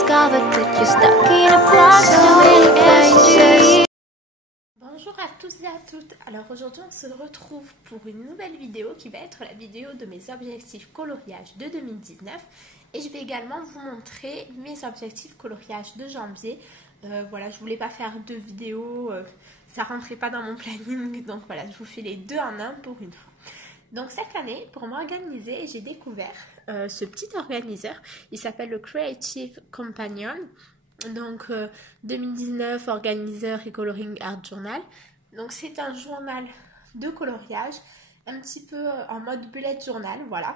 discovered that you're stuck in a box doing anything. Bonjour à tous et à toutes. Alors aujourd'hui on se retrouve pour une nouvelle vidéo qui va être la vidéo de mes objectifs coloriage de 2019 et je vais également vous montrer mes objectifs coloriage de janvier. Voilà, je voulais pas faire deux vidéos, ça rentrait pas dans mon planning, donc voilà, je vous fais les deux en un pour une fois. Donc cette année, pour m'organiser, j'ai découvert ce petit organiseur, il s'appelle le Creative Companion. Donc 2019 organiseur et coloring art journal. Donc c'est un journal de coloriage, un petit peu en mode bullet journal, voilà.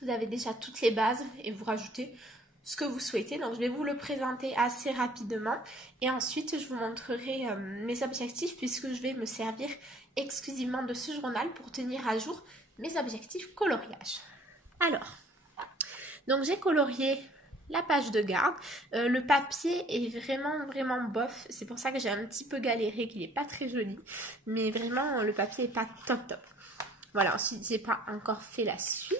Vous avez déjà toutes les bases et vous rajoutez ce que vous souhaitez. Donc je vais vous le présenter assez rapidement et ensuite je vous montrerai mes objectifs puisque je vais me servir exclusivement de ce journal pour tenir à jour mes objectifs coloriage. Alors, donc j'ai colorié la page de garde. Le papier est vraiment bof. C'est pour ça que j'ai un petit peu galéré, qu'il n'est pas très joli. Mais vraiment, le papier n'est pas top. Voilà, ensuite, j'ai pas encore fait la suite.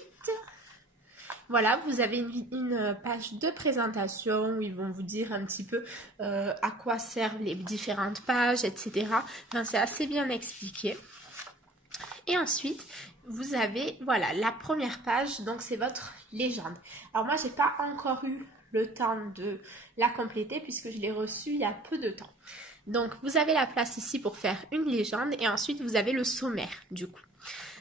Voilà, vous avez une page de présentation où ils vont vous dire un petit peu à quoi servent les différentes pages, etc. Enfin, c'est assez bien expliqué. Et ensuite, vous avez, voilà, la première page, donc c'est votre légende. Alors moi, j'ai pas encore eu le temps de la compléter puisque je l'ai reçue il y a peu de temps. Donc, vous avez la place ici pour faire une légende et ensuite, vous avez le sommaire, du coup.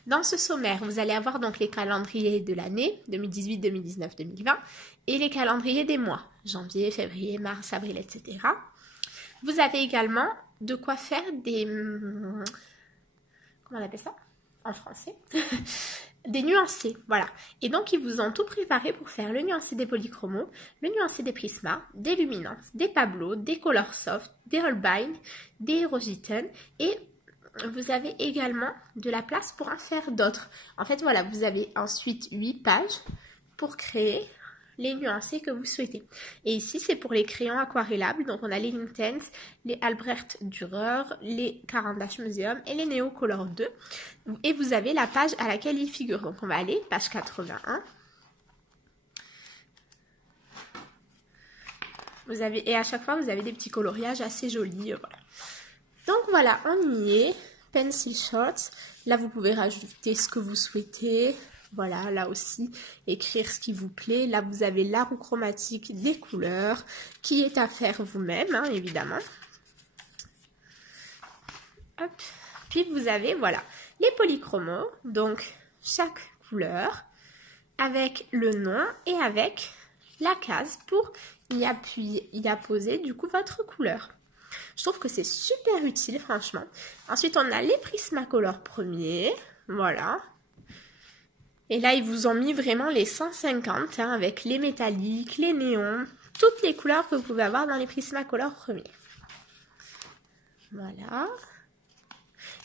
Dans ce sommaire, vous allez avoir donc les calendriers de l'année, 2018, 2019, 2020, et les calendriers des mois, janvier, février, mars, avril, etc. Vous avez également de quoi faire des... Comment on appelle ça en français? Des nuancés, voilà. Et donc, ils vous ont tout préparé pour faire le nuancé des polychromos, le nuancé des prismas, des luminances, des pablos, des color soft, des holbein, des rogiten et vous avez également de la place pour en faire d'autres. En fait, voilà, vous avez ensuite 8 pages pour créer les nuancés que vous souhaitez. Et ici, c'est pour les crayons aquarellables. Donc, on a les Intense, les Albrecht Dürer, les Caran d'Ache Museum et les Neo Color 2. Et vous avez la page à laquelle ils figurent. Donc, on va aller, page 81. Vous avez, et à chaque fois, vous avez des petits coloriages assez jolis. Voilà. Donc, voilà, on y est. Pencil Shorts. Là, vous pouvez rajouter ce que vous souhaitez. Voilà, là aussi, écrire ce qui vous plaît. Là, vous avez la roue chromatique des couleurs, qui est à faire vous-même, hein, évidemment. Hop. Puis, vous avez, voilà, les polychromos. Donc, chaque couleur, avec le nom et avec la case pour y appuyer, y apposer, du coup, votre couleur. Je trouve que c'est super utile, franchement. Ensuite, on a les Prismacolor premiers. Voilà. Et là, ils vous ont mis vraiment les 150 hein, avec les métalliques, les néons, toutes les couleurs que vous pouvez avoir dans les Prismacolor premiers. Voilà.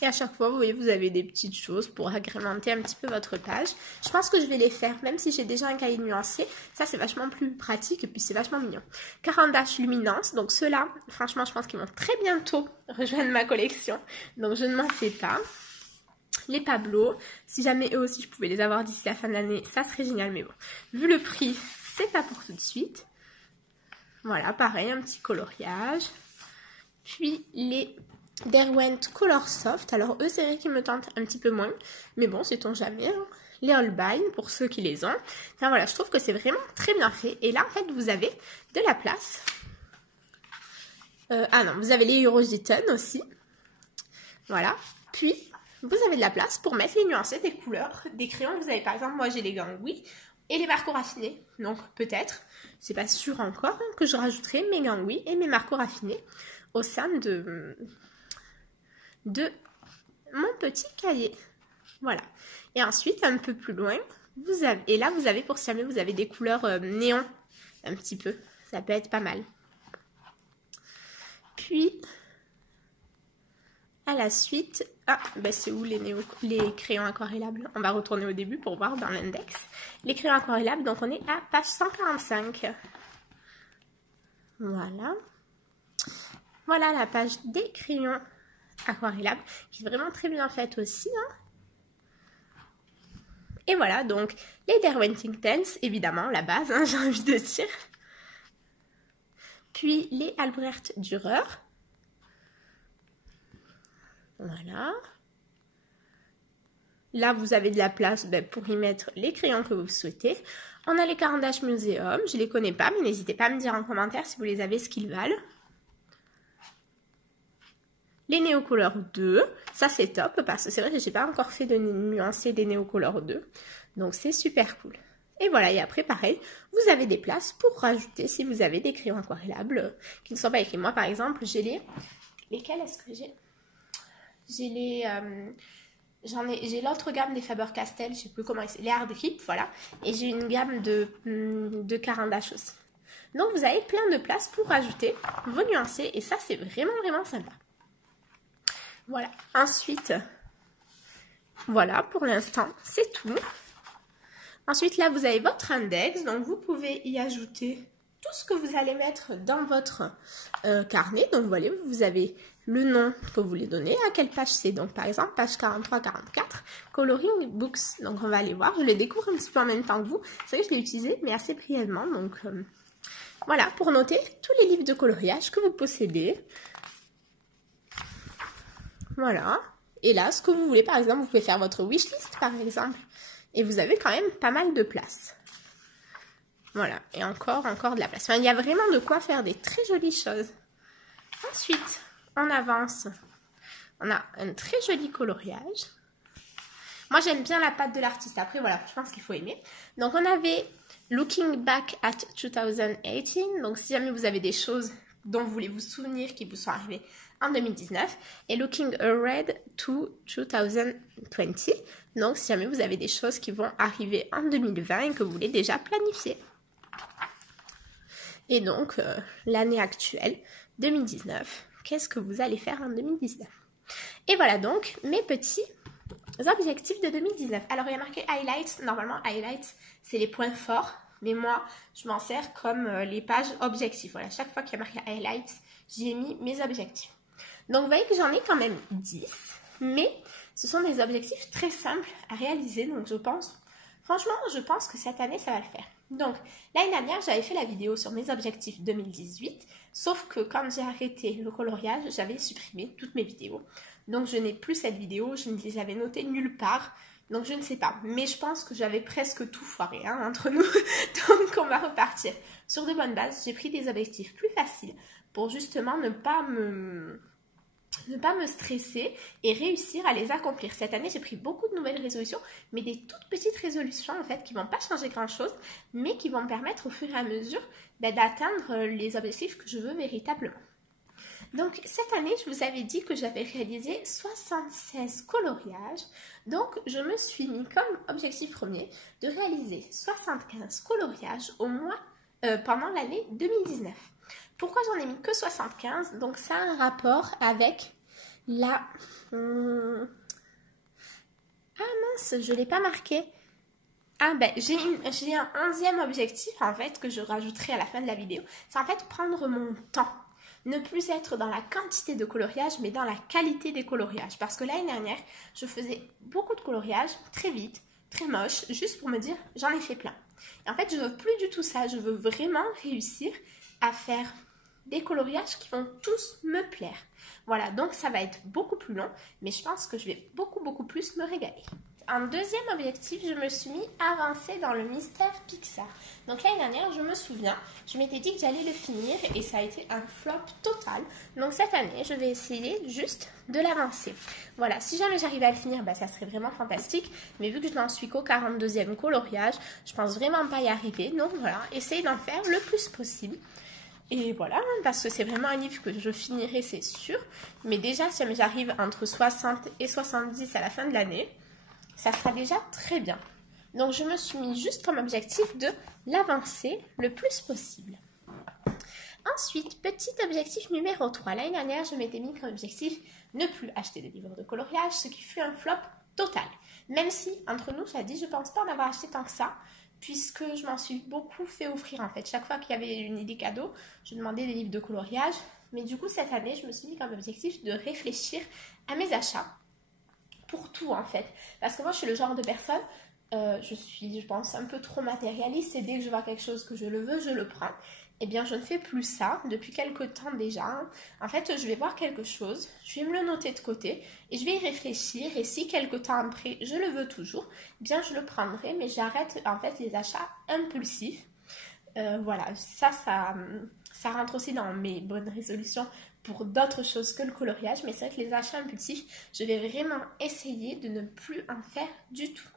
Et à chaque fois, vous voyez, vous avez des petites choses pour agrémenter un petit peu votre page. Je pense que je vais les faire, même si j'ai déjà un cahier nuancé. Ça, c'est vachement plus pratique et puis c'est vachement mignon. Caran d'Ache Luminance. Donc ceux-là, franchement, je pense qu'ils vont très bientôt rejoindre ma collection. Donc je ne m'en fais pas. Les pablos, si jamais eux aussi je pouvais les avoir d'ici la fin de l'année, ça serait génial, mais bon, vu le prix, c'est pas pour tout de suite. Voilà, pareil, un petit coloriage. Puis les Derwent Color Soft, alors eux c'est vrai qu'ils me tentent un petit peu moins, mais bon, sait-on jamais, hein. Les Holbein, pour ceux qui les ont. Enfin voilà, je trouve que c'est vraiment très bien fait. Et là, en fait, vous avez de la place. Ah non, vous avez les Eurogiten aussi. Voilà, puis... vous avez de la place pour mettre les nuancés des couleurs, des crayons. Vous avez par exemple, moi j'ai les Gangui et les marqueurs raffinés. Donc peut-être, c'est pas sûr encore, hein, que je rajouterai mes Gangui et mes marqueurs raffinés au sein de mon petit cahier. Voilà. Et ensuite, un peu plus loin, vous avez, et là vous avez pour si jamais vous avez des couleurs néon, un petit peu, ça peut être pas mal. Puis... à la suite, ah, bah c'est où les crayons aquarellables? On va retourner au début pour voir dans l'index. Les crayons aquarellables, donc on est à page 145. Voilà. Voilà la page des crayons aquarellables, qui est vraiment très bien faite aussi. Hein. Et voilà, donc les Derwent Intense, évidemment, la base, hein, j'ai envie de dire. puis les Albrecht Dürer. Voilà. Là, vous avez de la place pour y mettre les crayons que vous souhaitez. On a les Caran d'Ache Museum. Je ne les connais pas, mais n'hésitez pas à me dire en commentaire si vous les avez, ce qu'ils valent. Les Neocolor 2. Ça, c'est top parce que c'est vrai que je n'ai pas encore fait de nuancer des Neocolor 2. Donc, c'est super cool. Et voilà, et après, pareil, vous avez des places pour rajouter si vous avez des crayons aquarellables qui ne sont pas écrits. Moi, par exemple, j'ai les... Lesquels est-ce que j'ai? J'ai les... J'ai l'autre gamme des Faber-Castell, je ne sais plus comment c'est, les Hard Grip, voilà. Et j'ai une gamme de Caran d'Ache aussi. Donc, vous avez plein de places pour rajouter vos nuancés. Et ça, c'est vraiment, vraiment sympa. Voilà. Ensuite, voilà, pour l'instant, c'est tout. Ensuite, là, vous avez votre index. Donc, vous pouvez y ajouter tout ce que vous allez mettre dans votre carnet. Donc, voilà, vous avez le nom que vous voulez donner, à quelle page c'est. Donc, par exemple, page 43-44, Coloring Books. Donc, on va aller voir. Je le découvre un petit peu en même temps que vous. C'est vrai que je l'ai utilisé, mais assez brièvement. Donc, voilà, pour noter tous les livres de coloriage que vous possédez. Voilà. Et là, ce que vous voulez, par exemple, vous pouvez faire votre wishlist, par exemple. Et vous avez quand même pas mal de place. Voilà. Et encore de la place. Enfin, il y a vraiment de quoi faire des très jolies choses. Ensuite, on avance. On a un très joli coloriage. Moi, j'aime bien la patte de l'artiste. Après, voilà, je pense qu'il faut aimer. Donc, on avait Looking Back at 2018. Donc, si jamais vous avez des choses dont vous voulez vous souvenir qui vous sont arrivées en 2019. Et Looking Ahead to 2020. Donc, si jamais vous avez des choses qui vont arriver en 2020 et que vous voulez déjà planifier. Et donc, l'année actuelle, 2019. Qu'est-ce que vous allez faire en 2019? Et voilà donc mes petits objectifs de 2019. Alors, il y a marqué Highlights. Normalement, Highlights, c'est les points forts. Mais moi, je m'en sers comme les pages objectifs. Voilà, chaque fois qu'il y a marqué Highlights, j'y ai mis mes objectifs. Donc, vous voyez que j'en ai quand même 10. Mais ce sont des objectifs très simples à réaliser. Donc, franchement, je pense que cette année, ça va le faire. Donc, l'année dernière, j'avais fait la vidéo sur mes objectifs 2018. Sauf que quand j'ai arrêté le coloriage, j'avais supprimé toutes mes vidéos. Donc, je n'ai plus cette vidéo. Je ne les avais notées nulle part. Donc, je ne sais pas. Mais je pense que j'avais presque tout foiré entre nous. Donc, on va repartir sur de bonnes bases. J'ai pris des objectifs plus faciles pour justement ne pas me stresser et réussir à les accomplir. Cette année, j'ai pris beaucoup de nouvelles résolutions, mais des toutes petites résolutions en fait qui ne vont pas changer grand-chose, mais qui vont me permettre au fur et à mesure d'atteindre les objectifs que je veux véritablement. Donc, cette année, je vous avais dit que j'avais réalisé 76 coloriages. Donc, je me suis mis comme objectif premier de réaliser 75 coloriages au mois pendant l'année 2019. Pourquoi j'en ai mis que 75? Donc, ça a un rapport avec la... Ah mince, je ne l'ai pas marqué. Ah ben, j'ai un 11e objectif en fait que je rajouterai à la fin de la vidéo. C'est en fait prendre mon temps. Ne plus être dans la quantité de coloriage, mais dans la qualité des coloriages. Parce que l'année dernière, je faisais beaucoup de coloriage, très vite, très moche, juste pour me dire, j'en ai fait plein. Et en fait, je veux plus du tout ça. Je veux vraiment réussir à faire des coloriages qui vont tous me plaire. Voilà, donc ça va être beaucoup plus long, mais je pense que je vais beaucoup plus me régaler. En deuxième objectif, je me suis mis à avancer dans le mystère Pixar. Donc l'année dernière, je me souviens, je m'étais dit que j'allais le finir et ça a été un flop total. Donc cette année, je vais essayer juste de l'avancer. Voilà, si jamais j'arrivais à le finir, ça serait vraiment fantastique. Mais vu que je n'en suis qu'au 42e coloriage, je pense vraiment pas y arriver. Donc voilà, essayez d'en faire le plus possible. Et voilà, parce que c'est vraiment un livre que je finirai, c'est sûr. Mais déjà, si jamais j'arrive entre 60 et 70 à la fin de l'année, ça sera déjà très bien. Donc, je me suis mis juste comme objectif de l'avancer le plus possible. Ensuite, petit objectif numéro 3. L'année dernière, je m'étais mis comme objectif ne plus acheter de livres de coloriage, ce qui fut un flop total. Même si, entre nous, ça dit, je ne pense pas en avoir acheté tant que ça, puisque je m'en suis beaucoup fait offrir en fait. Chaque fois qu'il y avait une idée cadeau, je demandais des livres de coloriage. Mais du coup, cette année, je me suis mis comme objectif de réfléchir à mes achats. Pour tout en fait, parce que moi je suis le genre de personne, je suis, je pense, un peu trop matérialiste et dès que je vois quelque chose que je le veux, je le prends. Eh bien, je ne fais plus ça depuis quelques temps déjà. En fait, je vais voir quelque chose, je vais me le noter de côté et je vais y réfléchir. Et si quelques temps après, je le veux toujours, eh bien, je le prendrai, mais j'arrête en fait les achats impulsifs. Voilà, ça rentre aussi dans mes bonnes résolutions pour d'autres choses que le coloriage. Mais c'est vrai que les achats impulsifs, je vais vraiment essayer de ne plus en faire du tout.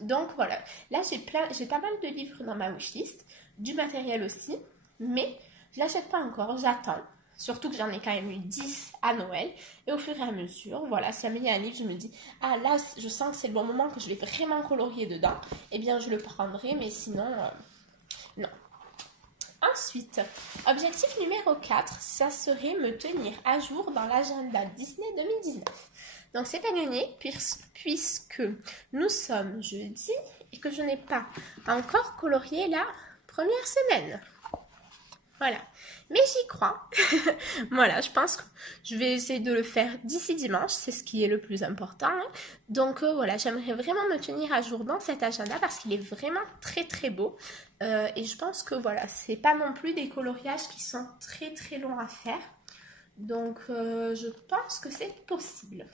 Donc voilà, là j'ai pas mal de livres dans ma wishlist, du matériel aussi, mais je l'achète pas encore, j'attends. Surtout que j'en ai quand même eu 10 à Noël. Et au fur et à mesure, voilà, si jamais il y a un livre, je me dis, ah là, je sens que c'est le bon moment, que je vais vraiment colorier dedans, eh bien je le prendrai, mais sinon, non. Ensuite, objectif numéro 4, ça serait me tenir à jour dans l'agenda Disney 2019. Donc c'est à gagner puisque nous sommes jeudi et que je n'ai pas encore colorié la première semaine. Voilà, mais j'y crois. Voilà, je pense que je vais essayer de le faire d'ici dimanche, c'est ce qui est le plus important. Donc voilà, j'aimerais vraiment me tenir à jour dans cet agenda parce qu'il est vraiment très très beau. Et je pense que voilà, c'est pas non plus des coloriages qui sont très très longs à faire. Donc je pense que c'est possible.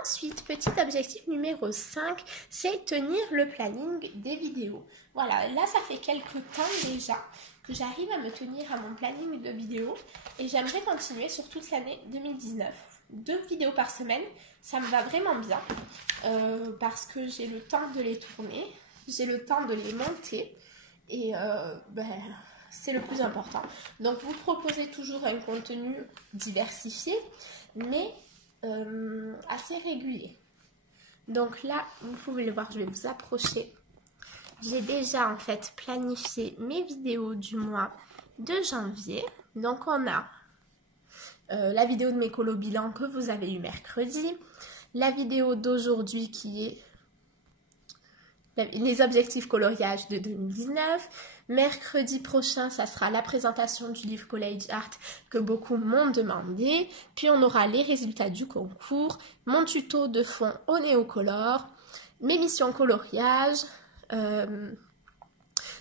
Ensuite, petit objectif numéro 5, c'est tenir le planning des vidéos. Voilà, là ça fait quelques temps déjà que j'arrive à me tenir à mon planning de vidéos et j'aimerais continuer sur toute l'année 2019. 2 vidéos par semaine, ça me va vraiment bien parce que j'ai le temps de les tourner, j'ai le temps de les monter et c'est le plus important. Donc vous proposez toujours un contenu diversifié mais assez régulier. Donc là, vous pouvez le voir, je vais vous approcher. J'ai déjà en fait planifié mes vidéos du mois de janvier. Donc on a la vidéo de mes colos bilan que vous avez eu mercredi, la vidéo d'aujourd'hui qui est les objectifs coloriage de 2019. Mercredi prochain, ça sera la présentation du livre College Art que beaucoup m'ont demandé. Puis on aura les résultats du concours, mon tuto de fond au néocolore, mes missions coloriage,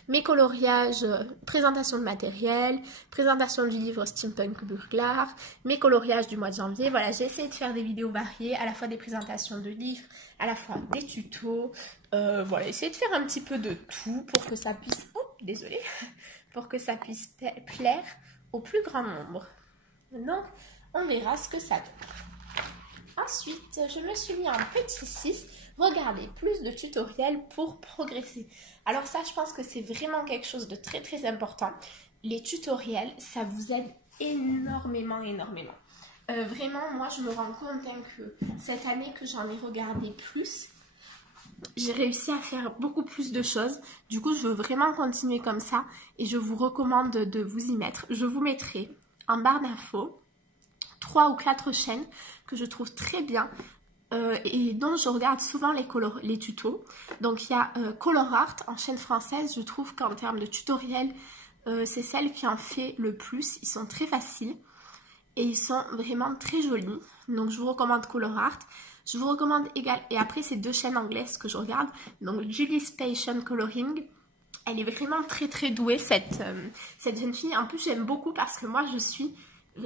mes coloriages, présentation de matériel, présentation du livre Steampunk Burglar, mes coloriages du mois de janvier. Voilà, j'ai essayé de faire des vidéos variées, à la fois des présentations de livres, à la fois des tutos. Voilà, essayer de faire un petit peu de tout pour que ça puisse, pour que ça puisse plaire au plus grand nombre. Donc, on verra ce que ça donne. Ensuite, je me suis mis en petit 6, regarder plus de tutoriels pour progresser. Alors ça, je pense que c'est vraiment quelque chose de très très important. Les tutoriels, ça vous aide énormément. Vraiment, moi, je me rends compte que cette année que j'en ai regardé plus, j'ai réussi à faire beaucoup plus de choses. Du coup, je veux vraiment continuer comme ça et je vous recommande de vous y mettre. Je vous mettrai en barre d'infos 3 ou 4 chaînes que je trouve très bien et dont je regarde souvent les tutos. Donc, il y a Color Art en chaîne française. Je trouve qu'en termes de tutoriel, c'est celle qui en fait le plus. Ils sont très faciles et ils sont vraiment très jolis. Donc, je vous recommande Color Art. Je vous recommande également, et après c'est 2 chaînes anglaises que je regarde, donc Julie's Passion Coloring, elle est vraiment très très douée cette jeune fille. En plus j'aime beaucoup parce que moi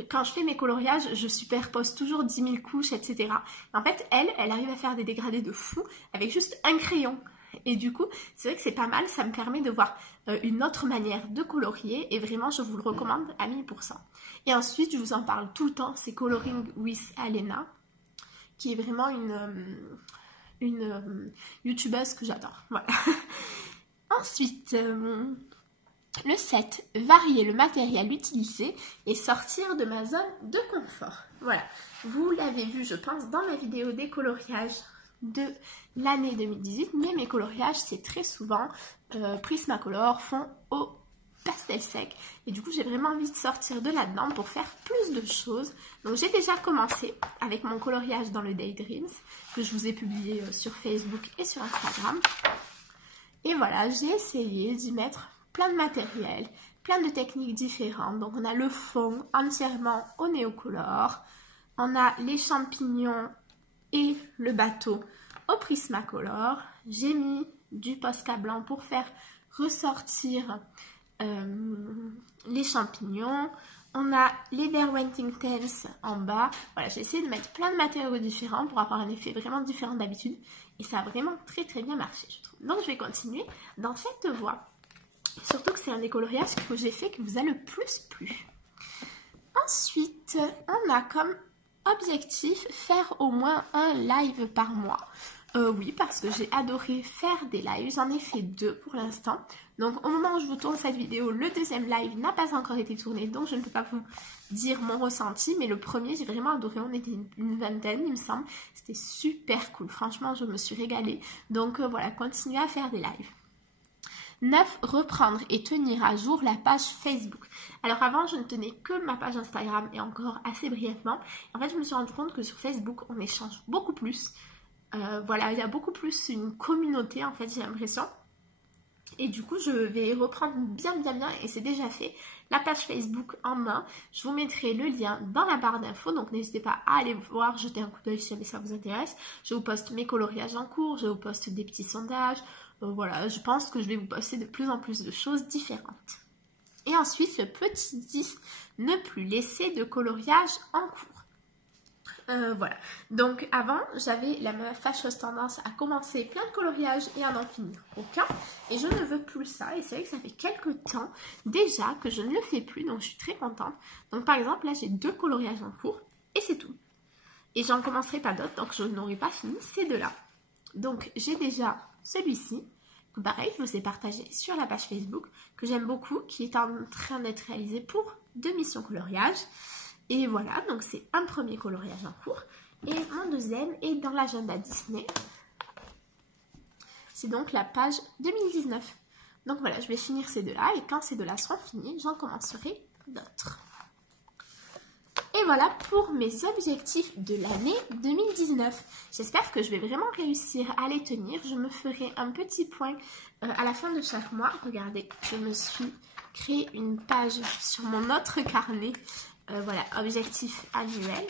quand je fais mes coloriages, je superpose toujours 10 000 couches, etc. En fait elle arrive à faire des dégradés de fou avec juste un crayon. Et du coup, c'est vrai que c'est pas mal, ça me permet de voir une autre manière de colorier et vraiment je vous le recommande à 1000%. Et ensuite, je vous en parle tout le temps, c'est Coloring with Alena, qui est vraiment une youtubeuse que j'adore. Voilà. Ensuite, le 7, varier le matériel utilisé et sortir de ma zone de confort. Voilà, vous l'avez vu, je pense, dans ma vidéo des coloriages de l'année 2018, mais mes coloriages, c'est très souvent Prismacolor, fond au pastel sec. Et du coup, j'ai vraiment envie de sortir de là-dedans pour faire plus de choses. Donc, j'ai déjà commencé avec mon coloriage dans le Daydreams, que je vous ai publié sur Facebook et sur Instagram. Et voilà, j'ai essayé d'y mettre plein de matériel, plein de techniques différentes. Donc, on a le fond entièrement au néocolore. On a les champignons et le bateau au Prismacolor. J'ai mis du Posca blanc pour faire ressortir les champignons. On a les Derwent Intense en bas. Voilà, j'ai essayé de mettre plein de matériaux différents pour avoir un effet vraiment différent d'habitude. Et ça a vraiment très très bien marché, je trouve. Donc je vais continuer dans cette voie. Surtout que c'est un des coloriages que j'ai fait qui vous a le plus plu. Ensuite, on a comme objectif faire au moins un live par mois. Oui, parce que j'ai adoré faire des lives. J'en ai fait 2 pour l'instant. Donc au moment où je vous tourne cette vidéo, le deuxième live n'a pas encore été tourné. Donc je ne peux pas vous dire mon ressenti. Mais le premier, j'ai vraiment adoré. On était une vingtaine, il me semble. C'était super cool. Franchement, je me suis régalée. Donc voilà, continuez à faire des lives. 9. Reprendre et tenir à jour la page Facebook. Alors avant, je ne tenais que ma page Instagram et encore assez brièvement. En fait, je me suis rendu compte que sur Facebook, on échange beaucoup plus. Voilà, il y a beaucoup plus une communauté en fait, j'ai l'impression. Et du coup, je vais reprendre bien et c'est déjà fait. La page Facebook en main. Je vous mettrai le lien dans la barre d'infos. Donc n'hésitez pas à aller voir, jeter un coup d'œil si jamais ça vous intéresse. Je vous poste mes coloriages en cours, je vous poste des petits sondages. Voilà, je pense que je vais vous poster de plus en plus de choses différentes. Et ensuite, le petit 10, ne plus laisser de coloriage en cours. Voilà, donc avant j'avais la fâcheuse tendance à commencer plein de coloriages et à n'en finir aucun, et je ne veux plus ça. Et c'est vrai que ça fait quelques temps déjà que je ne le fais plus, donc je suis très contente. Donc par exemple là j'ai 2 coloriages en cours et c'est tout, et j'en commencerai pas d'autres, donc je n'aurai pas fini ces 2 là. Donc j'ai déjà celui-ci, pareil je vous ai partagé sur la page Facebook, que j'aime beaucoup, qui est en train d'être réalisé pour 2 missions coloriage. Et voilà, donc c'est un premier coloriage en cours. Et mon deuxième est dans l'agenda Disney. C'est donc la page 2019. Donc voilà, je vais finir ces 2 là. Et quand ces 2 là seront finis, j'en commencerai d'autres. Et voilà pour mes objectifs de l'année 2019. J'espère que je vais vraiment réussir à les tenir. Je me ferai un petit point à la fin de chaque mois. Regardez, je me suis créé une page sur mon autre carnet. Voilà, objectif annuel.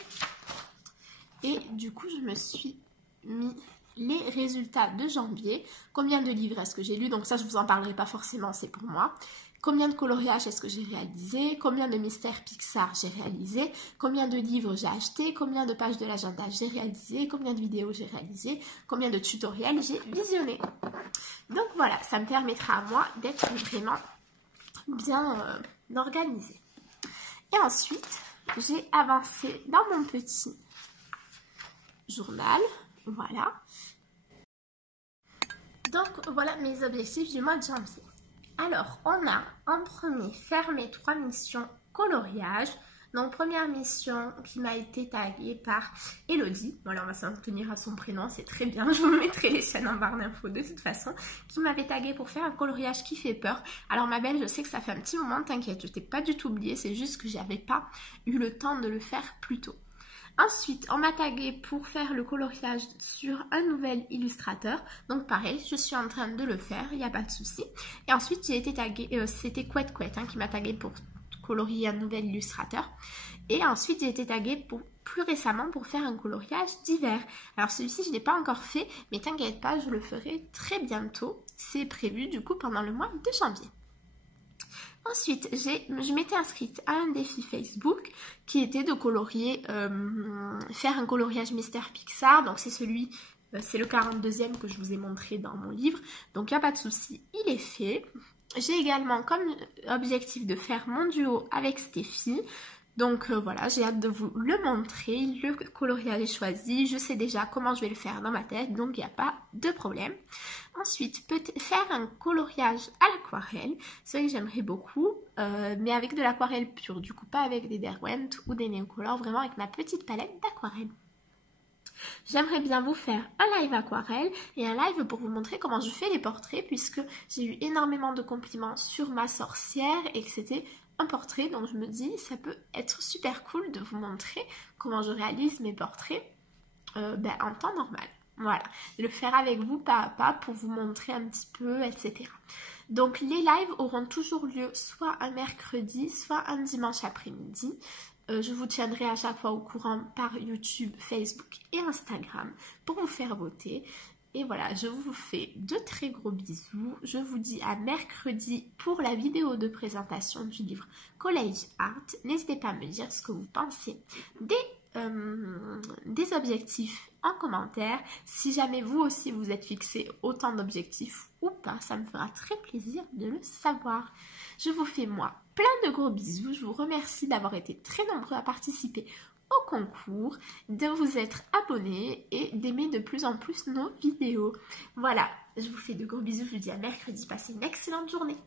Et du coup, je me suis mis les résultats de janvier. Combien de livres est-ce que j'ai lu? Donc ça, je vous en parlerai pas forcément, c'est pour moi. Combien de coloriages est-ce que j'ai réalisé? Combien de mystères Pixar j'ai réalisé? Combien de livres j'ai acheté? Combien de pages de l'agenda j'ai réalisé? Combien de vidéos j'ai réalisé? Combien de tutoriels j'ai visionné? Donc voilà, ça me permettra à moi d'être vraiment bien organisée. Et ensuite, j'ai avancé dans mon petit journal. Voilà. Donc, voilà mes objectifs du mois de janvier. Alors, on a en premier faire mes 3 missions coloriage. Donc, première mission qui m'a été taguée par Elodie. Voilà, on va s'en tenir à son prénom, c'est très bien. Je vous mettrai les chaînes en barre d'infos de toute façon. Qui m'avait taguée pour faire un coloriage qui fait peur. Alors, ma belle, je sais que ça fait un petit moment, t'inquiète, je t'ai pas du tout oublié. C'est juste que j'avais pas eu le temps de le faire plus tôt. Ensuite, on m'a tagué pour faire le coloriage sur un nouvel illustrateur. Donc pareil, je suis en train de le faire, il n'y a pas de souci. Et ensuite, j'ai été taguée, c'était Couette qui m'a tagué pour colorier un nouvel illustrateur. Et ensuite, j'ai été taguée plus récemment pour faire un coloriage d'hiver. Alors celui-ci, je ne l'ai pas encore fait, mais t'inquiète pas, je le ferai très bientôt. C'est prévu du coup pendant le mois de janvier. Ensuite, je m'étais inscrite à un défi Facebook qui était de colorier, faire un coloriage mystère Pixar. Donc c'est c'est le 42e que je vous ai montré dans mon livre. Donc il n'y a pas de souci, il est fait. J'ai également comme objectif de faire mon duo avec Stéphie. Donc voilà, j'ai hâte de vous le montrer. Le coloriage est choisi, je sais déjà comment je vais le faire dans ma tête, donc il n'y a pas de problème. Ensuite, faire un coloriage à l'aquarelle. C'est vrai que j'aimerais beaucoup, mais avec de l'aquarelle pure, du coup pas avec des Derwent ou des Neocolor, vraiment avec ma petite palette d'aquarelle. J'aimerais bien vous faire un live aquarelle et un live pour vous montrer comment je fais les portraits, puisque j'ai eu énormément de compliments sur ma sorcière et que c'était un portrait, donc je me dis ça peut être super cool de vous montrer comment je réalise mes portraits en temps normal. Voilà, le faire avec vous pas à pas pour vous montrer un petit peu, etc. Donc les lives auront toujours lieu soit un mercredi, soit un dimanche après-midi. Je vous tiendrai à chaque fois au courant par YouTube, Facebook et Instagram pour vous faire voter. Et voilà, je vous fais de très gros bisous. Je vous dis à mercredi pour la vidéo de présentation du livre College Art. N'hésitez pas à me dire ce que vous pensez des objectifs en commentaire. Si jamais vous aussi vous êtes fixé autant d'objectifs ou pas, ça me fera très plaisir de le savoir. Je vous fais moi plein de gros bisous. Je vous remercie d'avoir été très nombreux à participer au concours, de vous être abonnés et d'aimer de plus en plus nos vidéos. Voilà, je vous fais de gros bisous. Je vous dis à mercredi. Passez une excellente journée.